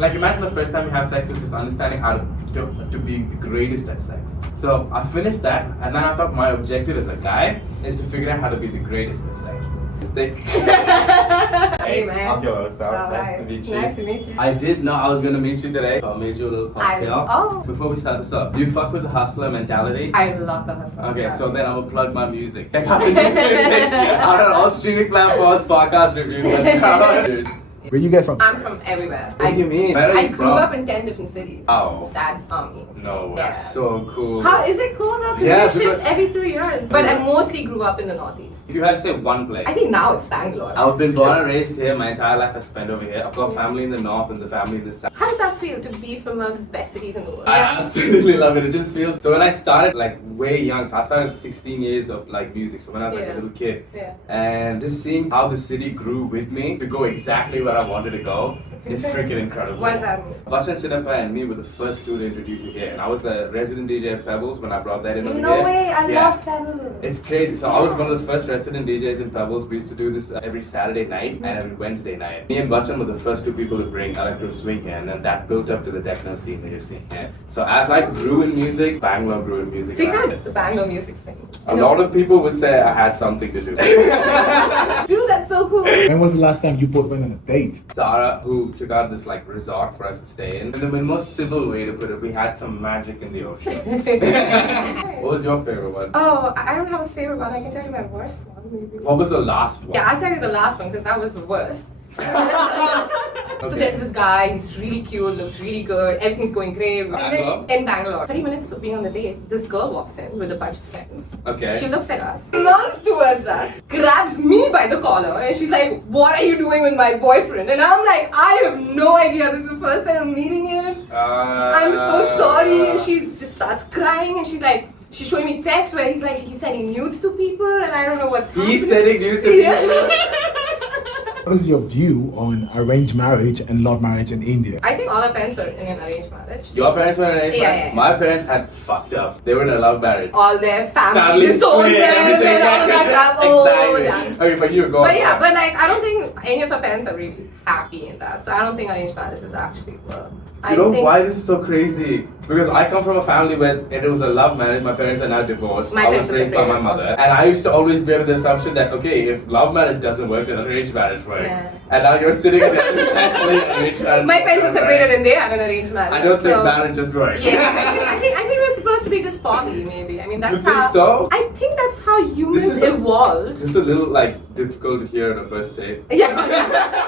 Like imagine the first time you have sex is just understanding how to be the greatest at sex. So I finished that and then I thought my objective as a guy is to figure out how to be the greatest at sex. Hey man. Okay, what's up? Nice to meet you. Nice to meet you. I did know I was gonna meet you today, so I made you a little cocktail. Oh. Before we start this up, do you fuck with the hustler mentality? I love the hustle. Okay, so then I'm gonna plug my music. Check out the new music out on all streaming platforms, podcast reviews. Let's go. Where you guys from? I'm from everywhere. What do you mean? Where are I you grew from? up in 10 different cities. Oh. That's No, yeah. that's so cool. How is it cool though? Because Yeah, you shift because- every 2 years. But I mostly grew up in the Northeast. If you had to say one place. I think now it's Bangalore. I've been born and raised here. My entire life I spent over here. I've got family in the north and the family in the south. How does that feel to be from one of the best cities in the world? I absolutely love it. It just feels so. When I started like way young, so I started at 16 years of like music. So when I was like a little kid, and just seeing how the city grew with me to go exactly where I wanted to go, it's freaking incredible. What does that mean? Vachan Chinappa and me were the first two to introduce you here, and I was the resident DJ at Pebbles when I brought that in over No here. way, I Yeah. love Pebbles. It's crazy. So I was one of the first resident DJs in Pebbles. We used to do this every Saturday night and every Wednesday night. Me and Vachan were the first two people to bring electro swing here, and then that built up to the techno scene that you're seeing here. So as I grew in music, Bangalore grew in music. So you around got it. the Bangalore music scene. A lot of people would say I had something to do. Dude, that's so cool. When was the last time you both went on a date? Zara, who took out this like resort for us to stay in. In the most civil way to put it, we had some magic in the ocean. What was your favorite one? Oh, I don't have a favorite one. I can tell you my worst one, maybe. What was the last one? Yeah, I'll tell you the last one because that was the worst. So there's this guy, he's really cute, looks really good, everything's going great. And Bangalore? then in Bangalore, 30 minutes of being on the date, this girl walks in with a bunch of friends. Okay. She looks at us, runs towards us, grabs me by the collar, and she's like, "What are you doing with my boyfriend?" And I'm like, I have no idea. This is the first time I'm meeting him. I'm so sorry. And she just starts crying, and she's like, she's showing me texts where he's sending nudes to people, and I don't know what's happening. He's sending news to people. What is your view on arranged marriage and love marriage in India? I think all our parents were in an arranged marriage. Your parents were in an arranged marriage? Yeah. My parents had fucked up. They were in a love marriage. All their family Families disowned split, them everything. and all of that crap. Oh, Exactly. yeah. Okay, but you were going. But yeah, but like I don't think any of our parents are really happy in that. So I don't think arranged marriages actually work. You know why this is so crazy? Because I come from a family where it was a love marriage. My parents are now divorced. My I was parents are raised by my separated mother. also. And I used to always be under the assumption that, okay, if love marriage doesn't work, then arranged marriage works. Yeah. And now you're sitting there essentially arranged marriage. My parents are separated and they had an arranged marriage. I don't think so- marriages work. Yeah, I think we're supposed to be just poly, maybe. I mean, that's You think how. so? I think that's how humans This is evolved. Just a little like difficult to hear on a first date. Yeah,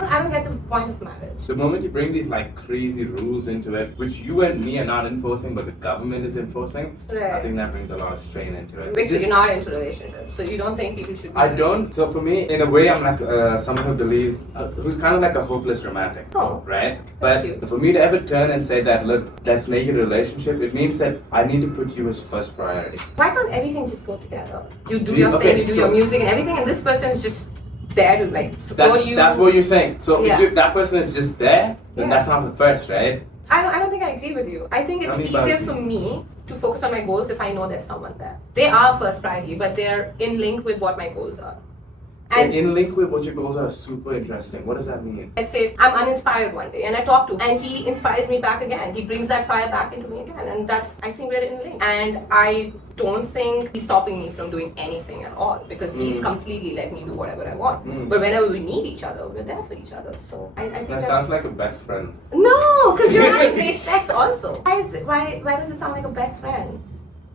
I don't get the point of marriage. The moment you bring these like crazy rules into it, which you and me are not enforcing, but the government is enforcing, I Right. think that brings a lot of strain into it. Because Just- you're not into relationships, so you don't think people should. Be I in don't. So for me, in a way, I'm like someone who believes, who's kind of like a hopeless romantic, Oh, right? that's But cute. for me to ever turn and say that, look, let's make it a relationship, it means that I need to put you as first priority. Why can't everything just go together? You do You- your okay, thing, you do so- your music and everything, and this person's just there to like support you. That's what you're saying. So Yeah. if that person is just there, then Yeah. that's not the first, right? I don't think I agree with you. I think it's Tell me easier about for me to focus on my goals if I know there's someone there. They are first priority, but they're in link with what my goals are. And in link with what your goals are super interesting. What does that mean? Let's say I'm uninspired one day and I talk to him and he inspires me back again. He brings that fire back into me again, and that's, I think we're in link. And I don't think he's stopping me from doing anything at all because he's completely let me do whatever I want. But whenever we need each other, we're there for each other. So I think That sounds like a best friend. No, because you're having great sex also. Why does it sound like a best friend?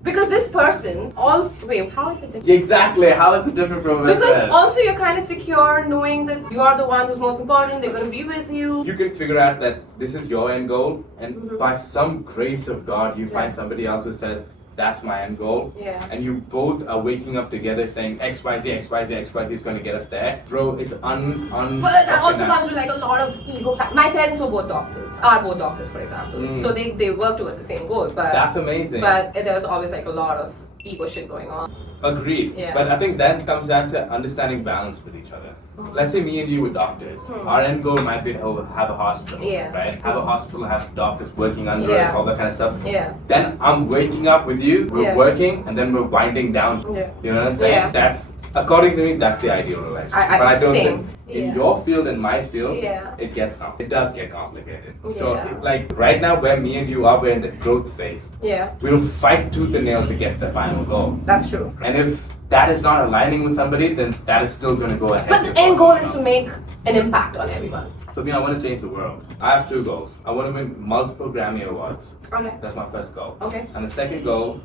Because this person also, wait, how is it different? Exactly. How is it different from a best Because friend? also you're kind of secure knowing that you are the one who's most important, they're going to be with you. You can figure out that this is your end goal, and by some grace of God, you find somebody else who says, that's my end goal. Yeah. And you both are waking up together saying XYZ, XYZ, XYZ is going to get us there. Bro, it's But that also comes with like a lot of ego. My parents were both doctors, are both doctors for example. So they work towards the same goal. But That's amazing. But there was always like a lot of ego shit going on. Agreed. Yeah. But I think that comes down to understanding balance with each other. Let's say me and you were doctors. Our end goal might be to have a hospital, Yeah. right? Have a hospital, have doctors working under Yeah. us, all that kind of stuff. Yeah. Then I'm waking up with you, we're Yeah. working, and then we're winding down. Yeah. You know what I'm saying? Yeah. That's According to me, that's the ideal relationship. But I don't same. think in your field and my field, Yeah. it gets complicated. It does get complicated. So, Yeah. like right now, where me and you are, we're in the growth phase. Yeah, We'll fight tooth and nail to get the final goal. that's true. And if that is not aligning with somebody, then that is still going to go ahead. But the end goal is to make an impact on everyone. So, I want to change the world. I have two goals. I want to win multiple Grammy Awards. Okay. That's my first goal. Okay. And the second goal,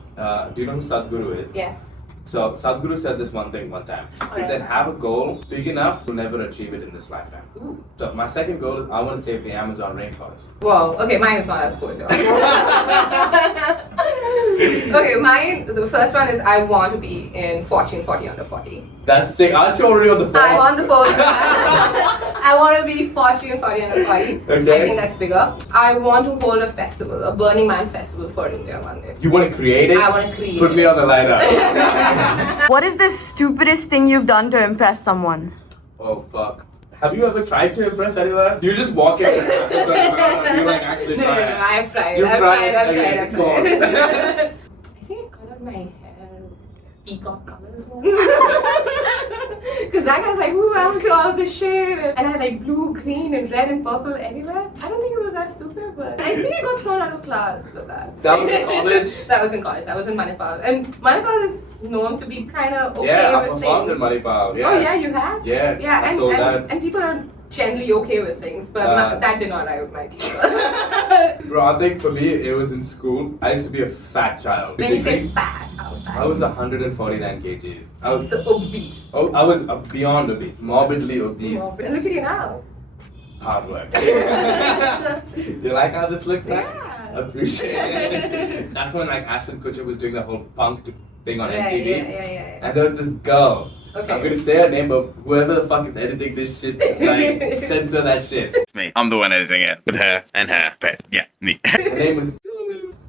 do you know who Sadhguru is? Yes. So Sadhguru said this one thing one time. He Alright. said, have a goal big enough, you'll never achieve it in this lifetime. Ooh. So my second goal is I want to save the Amazon rainforest. Whoa. Okay, mine is not as cool as yours. Okay, mine. The first one is I want to be in Fortune 40 under 40. That's sick. Aren't you already on the phone? I'm on the phone. I want to be Fortune 40 under 40. Okay. I think that's bigger. I want to hold a festival, a Burning Man festival for India one day. You want to create it? I want to create Put me it. on the lineup. What is the stupidest thing you've done to impress someone? Oh fuck. Have you ever tried to impress anyone? You just walk in and you like actually No, try. no, no, I've tried. You've I've tried? tried. Okay, I've go on. tried. I think I colored my hair peacock colors once. Because that guy's like, ooh, I'm into all this shit. And I had like blue, green, and red and purple everywhere. I don't think it was that stupid, but I think I got thrown out of class for that. That was in college? That was in college. That was in Manipal. And Manipal is known to be kind of okay Yeah, I with performed in things. Manipal. Yeah. Oh, yeah, you have? Yeah, Yeah, I sold that. and people are generally okay with things, but that did not ride with my teacher. Bro, I think for me, it was in school. I used to be a fat child. When you say fat, how fat? I was 149 kgs. I was So obese. I was beyond obese, morbidly obese. And look at you now. Hard work. You like how this looks like? Yeah. Appreciate it. That's when like Ashton Kutcher was doing the whole punk thing on Yeah, MTV. yeah. And there was this girl. Okay. I'm gonna say her name, but whoever the fuck is editing this shit, like censor that shit. It's me. I'm the one editing it. With her and her. But yeah, me. Her name was.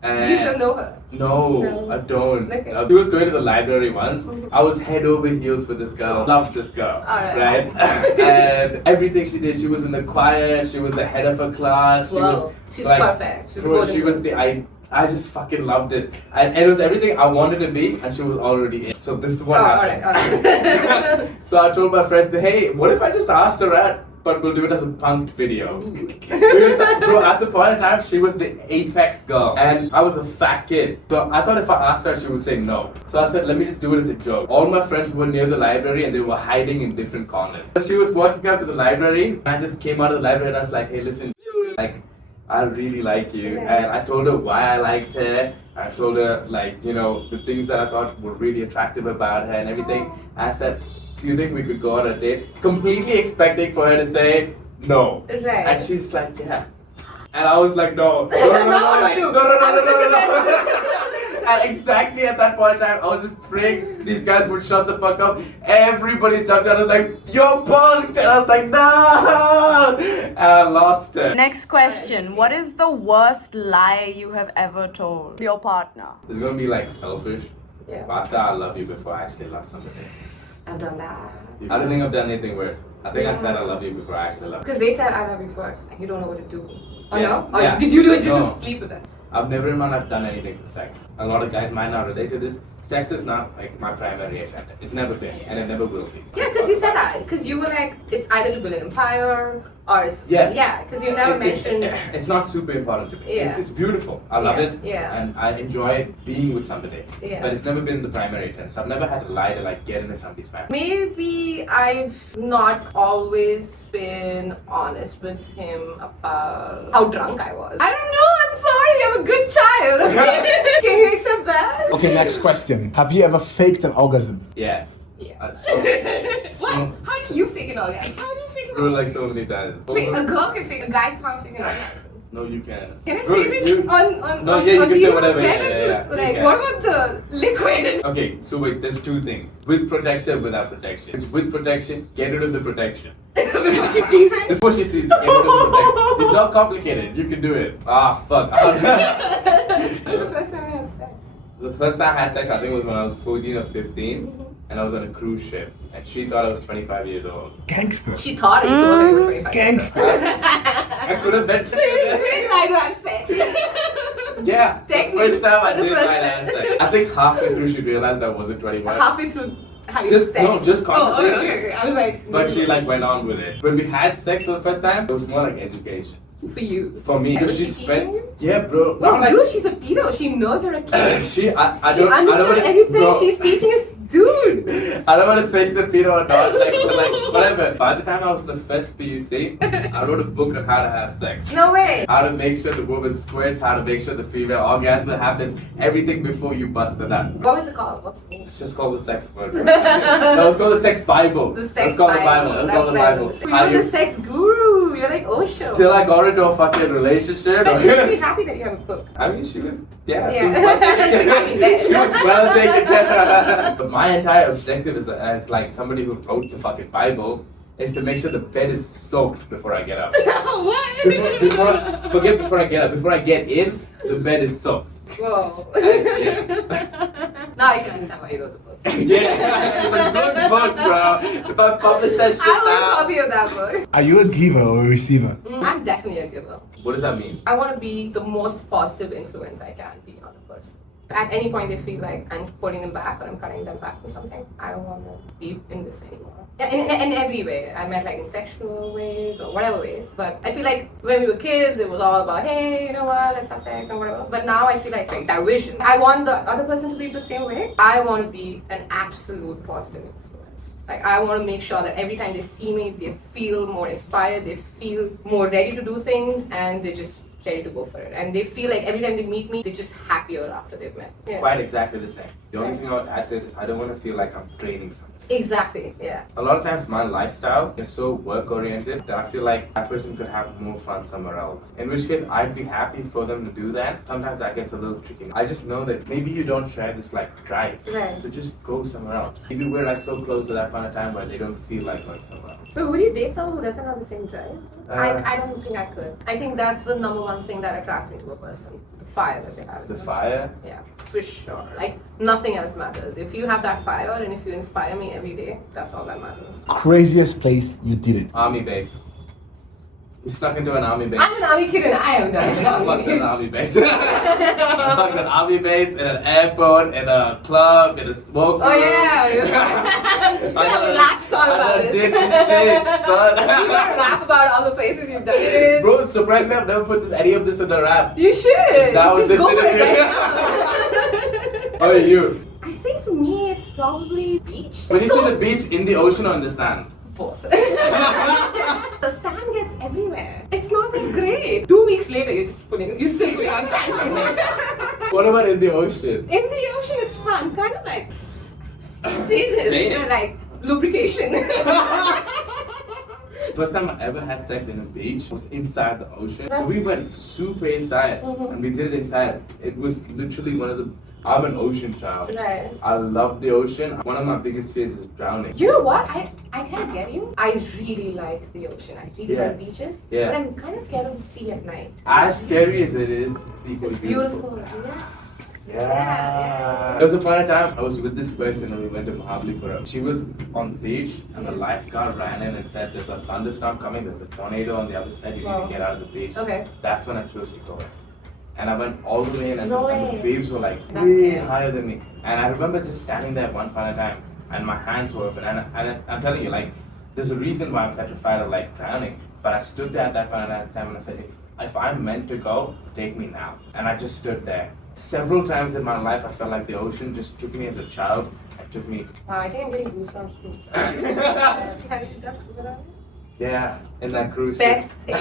Do you still know her? No, I don't. Okay. She was going to the library once. I was head over heels for this girl. Loved this girl. Alright. Right? And everything she did, she was in the choir, she was the head of her class. She Whoa. was She's like, perfect. She's bro, golden she was girl. the I just fucking loved it. And it was everything I wanted to be, and she was already in. So this is what happened. Alright. So I told my friends, hey, what if I just asked her out? But we'll do it as a punked video. Because, bro, at the point in time, she was the apex girl. And I was a fat kid. So I thought if I asked her, she would say no. So I said, let me just do it as a joke. All my friends were near the library and they were hiding in different corners. So she was walking up to the library. And I just came out of the library and I was like, hey, listen, like, I really like you. And I told her why I liked her. I told her, like, you know, the things that I thought were really attractive about her and everything. I said, do you think we could go on a date? Completely expecting for her to say no. Right. And she's like, yeah. And I was like, no. No. And exactly at that point in time, I was just praying these guys would shut the fuck up. Everybody jumped out and was like, you're punked! And I was like, no! And I lost it. Next question. What is the worst lie you have ever told your partner? It's gonna be like selfish. Yeah. But I said I love you before I actually love somebody. I've done that. I don't think I've done anything worse. I think I said I love you before I actually love you. Because they said I love you first and you don't know what to do. Or Yeah. no? Or Yeah. did you do it just No. to sleep with it? I've never in my life done anything for sex. A lot of guys might not relate to this. Sex is not like my primary agenda. It's never been, and it never will be. Yeah, because you said that. Because you were like, it's either to build an empire or it's. Yeah. Yeah, because you never mentioned. It's not super important to me. Yeah. It's beautiful. I love Yeah, it. yeah. And I enjoy being with somebody. Yeah. But it's never been the primary agenda. So I've never had to lie to like get into somebody's family. Maybe I've not always been honest with him about how drunk I was. I don't know, I'm sorry, I'm a good child. Can you accept that? Okay, next question. Have you ever faked an orgasm? Yeah. Yeah. So What? How do you fake an orgasm? How do you fake an bro, orgasm? like so many times. Wait, a girl can fake, a guy can't fake an orgasm. No, you can. Can I Bro, say this you- on No, on, yeah, you on can say video? whatever, Where yeah, is yeah, it? you Like, can. what about the liquid? Okay, so wait, there's two things. With protection, without protection. It's with protection, get rid of the protection. Before she sees it? Before she sees it, get rid of the protection. It's not complicated, you can do it. Ah, fuck. When was the first time you had sex? The first time I had sex, I think was when I was 14 or 15, and I was on a cruise ship, and she thought I was 25 years old. Gangster. She thought it told her you were 25. Gangster. I could have mentioned So you it. did lie to have sex? Yeah, the Technically, first time I for the did first my time. last sex. I think halfway through she realized I wasn't 21. Halfway through having Just sex. no, just conversation. Okay. I was like, But she like went on with it. When we had sex for the first time, it was more like education. for you. For me, And because was she teaching you? Yeah, bro. Oh, Now, like, dude, she's a pedo. She knows you're a kid. she She understood everything. Bro, She's teaching us, dude. I don't want to say she's a pedo or not, like whatever. By the time I was in the first PUC, I wrote a book on how to have sex. No way. How to make sure the woman squirts, how to make sure the female orgasm happens, everything before you bust it up. What was it called? What's the name? It's just called the Sex Book. That was called the Sex Bible. The sex That's called Bible. the Bible. That's called the Bible. How You're you- the sex guru. You're like Osho. Till I got into a fucking relationship. But you should be happy that you have a book. I mean, she was, Yeah. she was well taken She was happy then. She was well taken care of. But my entire objective as like somebody who wrote the fucking Bible is to make sure the bed is soaked before I get up. What? Before I get up. Before I get in, the bed is soaked. Whoa. Yeah. Now I can understand why you wrote the book. Yeah, it's a good book, bro. If I publish that shit I want a now. copy of that book. Are you a giver or a receiver? I'm definitely a giver. What does that mean? I want to be the most positive influence I can be on a person. At any point they feel like I'm putting them back or I'm cutting them back from something, I don't want to be in this anymore. Yeah, in every way. I meant like in sexual ways or whatever ways. But I feel like when we were kids, it was all about, hey, you know what, let's have sex and whatever. But now I feel like that vision. I want the other person to be the same way. I want to be an absolute positive influence. Like I want to make sure that every time they see me, they feel more inspired, they feel more ready to do things, and they just ready to go for it. And they feel like every time they meet me, they're just happier after they've met. Yeah. Quite exactly the same. The only thing I would add to it is I don't want to feel like I'm draining something. Exactly, yeah. A lot of times my lifestyle is so work oriented that I feel like that person could have more fun somewhere else. In which case I'd be happy for them to do that. Sometimes that gets a little tricky. I just know that maybe you don't share this like drive. Right. So just go somewhere else. Maybe we're like so close to that point of time where they don't feel like going somewhere else. But would you date someone who doesn't have the same drive? Uh, I don't think I could. I think that's the number one thing that attracts me to a person. The fire that they have. The fire? Yeah, for sure. Like nothing else matters. If you have that fire and if you inspire me every day, that's all that matters. Craziest place you did it? Army base. We snuck into an army base. I'm an army kid and I am done. I fucked an army base. I fucked an army base, in an airport, in a club, in a smoke room. Oh yeah. You have a rap song about I this. did this shit, son. You gotta rap about all the places you've done it in. Bro, surprisingly, I've never put any of this in the rap. You should. That was Just go this for it interview. right now. Oh, you. I think for me it's probably beach. When you see the beach, in the ocean or in the sand? Both. The sand gets everywhere. It's not that great. 2 weeks later, you're still putting on sand. What about in the ocean? In the ocean, it's fun. Kind of like, see this, Say it. like lubrication. First time I ever had sex in a beach was inside the ocean. So we went super inside and we did it inside. It was literally one of the... I'm an ocean child. Right. I love the ocean. One of my biggest fears is drowning. You know what? I can't get you. I really like the ocean. I really like beaches. Yeah. But I'm kind of scared of the sea at night. As scary as it is, it's equally It's beautiful. Yes. Yeah. There was a point in time I was with this person and we went to Mahabalipuram. She was on the beach and the lifeguard ran in and said, "There's a thunderstorm coming, there's a tornado on the other side, you need to get out of the beach." Okay. That's when I chose to go. And I went all the way in and, No and the way. waves were like That's way scary. higher than me. And I remember just standing there at one point in time and my hands were open. And I'm telling you, like, there's a reason why I'm petrified of like drowning. But I stood there at that point in time and I said, if I'm meant to go, take me now. And I just stood there. Several times in my life, I felt like the ocean just took me as a child and took me. Wow, I think I'm getting goosebumps too. That's good. Yeah, in that cruise ship. Best thing.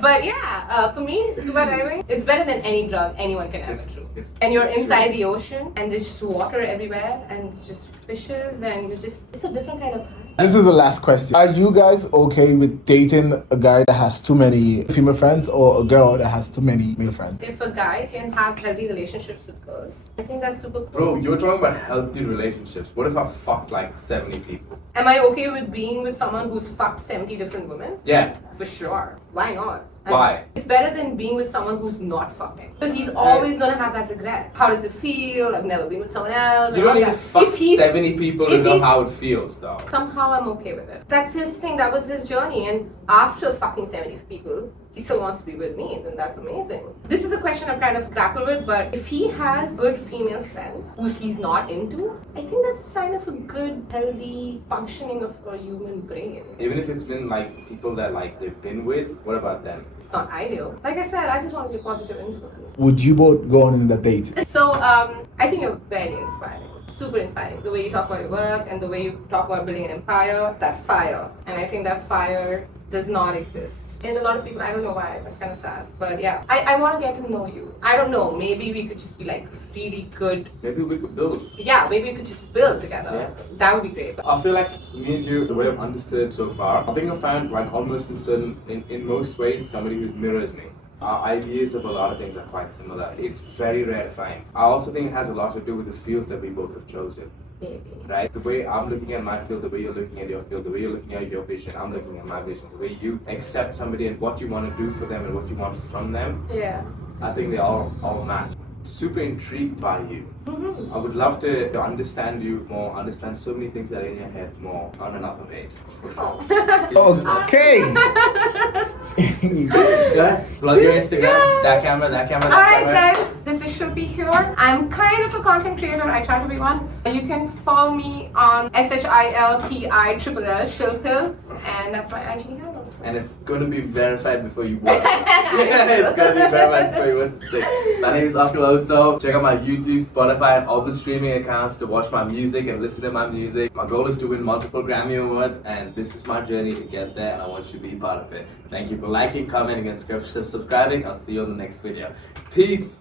But yeah, for me, scuba diving, it's better than any drug anyone can ever It's do. true. And you're it's inside true. the ocean, and there's just water everywhere, and it's just fishes, and it's a different kind of high. This is the last question. Are you guys okay with dating a guy that has too many female friends or a girl that has too many male friends? If a guy can have healthy relationships with girls, I think that's super cool. Bro, you're talking about healthy relationships. What if I fucked like 70 people? Am I okay with being with someone who's fucked 70 different women? Yeah. For sure. Why not? Why? It's better than being with someone who's not fucking. Because he's always gonna have that regret. How does it feel? I've never been with someone else. You don't and all even that. fuck If he's 70 people to if know he's- how it feels, though. somehow I'm okay with it. That's his thing, that was his journey, and after fucking 70 people, he still wants to be with me, then that's amazing. This is a question I've kind of grappled with, but if he has good female friends who he's not into, I think that's a sign of a good, healthy functioning of a human brain. Even if it's been like people that like they've been with, what about them? It's not ideal. Like I said, I just want to be a positive influence. Would you both go on in the date? So, I think you're very inspiring. Super inspiring. The way you talk about your work and the way you talk about building an empire, that fire. And I think that fire does not exist in a lot of people. I don't know why. That's kind of sad. But yeah, I want to get to know you. I don't know. Maybe we could just be like really good. Maybe we could build. Yeah, maybe we could just build together. Yeah. That would be great. I feel like me and you, the way I've understood so far, I think I found like almost in most ways somebody who mirrors me. Our ideas of a lot of things are quite similar. It's very rare to find. I also think it has a lot to do with the fields that we both have chosen. Maybe. Right? The way I'm looking at my field, the way you're looking at your field, the way you're looking at your vision, I'm looking at my vision, the way you accept somebody and what you want to do for them and what you want from them, Yeah. I think they all match. Super intrigued by you. I would love to understand you more, understand so many things that are in your head more on another page, for sure. Okay. Yeah? Plug your Instagram, that camera, that camera, that Alright camera. guys, this is Shilpi here. I'm kind of a content creator, I try to be one. You can follow me on SHILPI Shilpil, and that's my IG handle. And it's gonna be verified before you watch it. Yeah, it's gonna be verified before you watch the thing. My name is Akaloso. Check out my YouTube, Spotify, and all the streaming accounts to watch my music and listen to my music. My goal is to win multiple Grammy Awards, and this is my journey to get there, and I want you to be part of it. Thank you for liking, commenting, and subscribing. I'll see you on the next video. Peace!